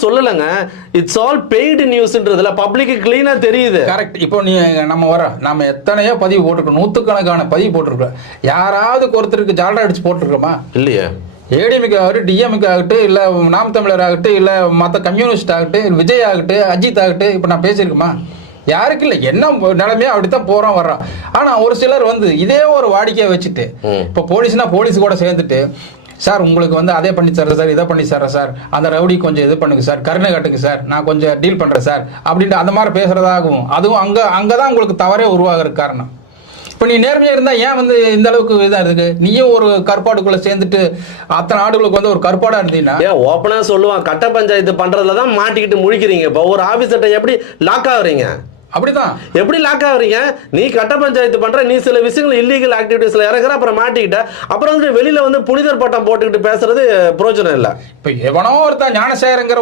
சொல்லலங்க. It's all paid நியூஸ்ன்றதுல public கிளீனா தெரியுது. Correct. இப்போ நீ நம்ம எத்தனையோ பதிவு போட்டிருக்கோம், நூத்துக்கணக்கான பதிவு போட்டிருக்கோம். யாராவது ஒருத்தருக்கு ஜால்ரா அடிச்சு போட்டிருக்கோமா? இல்லையா? ஏடிஎம்கே ஆகட்டும், டிஎம்கே ஆகட்டும், இல்ல நாம் தமிழர் ஆகட்டும், இல்ல மற்ற கம்யூனிஸ்ட் ஆகட்டும், விஜய் ஆகட்டும், அஜித் ஆகட்டும், இப்ப நான் பேசியிருக்குமா? யாருக்கு இல்லை. என்ன நிலைமையா அப்படித்தான் போறோம் வர்றோம். ஆனா ஒரு சிலர் இதே ஒரு வாடிக்கையை வச்சுட்டு இப்ப போலீஸ்னா போலீஸ் கூட சேர்ந்துட்டு, சார் உங்களுக்கு அதே பண்ணி தர்றேன் சார், இதை பண்ணி தர்றேன் சார், அந்த ரவுடி கொஞ்சம் இது பண்ணுங்க சார், கருணை காட்டுங்க சார், நான் கொஞ்சம் டீல் பண்றேன் சார் அப்படின்ட்டு அந்த மாதிரி பேசுறதாகவும், அதுவும் அங்கதான் உங்களுக்கு தவறே உருவாகிற காரணம். இப்ப நீ நேர்மையா இருந்தா ஏன் இந்த அளவுக்கு இதா இருக்கு? நீயும் ஒரு கற்பாடுக்குள்ள சேர்ந்துட்டு அத்தனை ஆடுகளுக்கு ஒரு கற்பாடா இருந்தீங்கன்னா ஓப்பனா சொல்லுவான், கட்ட பஞ்சாயத்து பண்றதுலதான் மாட்டிக்கிட்டு முழிக்கிறீங்க. இப்ப ஒரு ஆபீசர்ட்ட எப்படி லாக் ஆகுறீங்க? அப்படிதான். எப்படி லாக் ஆகுறீங்க? நீ கட்ட பஞ்சாயத்து பண்ற, நீ சில விஷயங்கள் இல்லீகல் ஆக்டிவிட்டிஸ்ல இறங்குற, அப்புறம் மாட்டிக்கிட்ட, அப்புறம் வெளியில புனிதர் பட்டம் போட்டுக்கிட்டு பேசுறது பிரயோஜனம் இல்லை. இப்ப எவனோ ஒருத்தன் ஞானசேகரங்கிற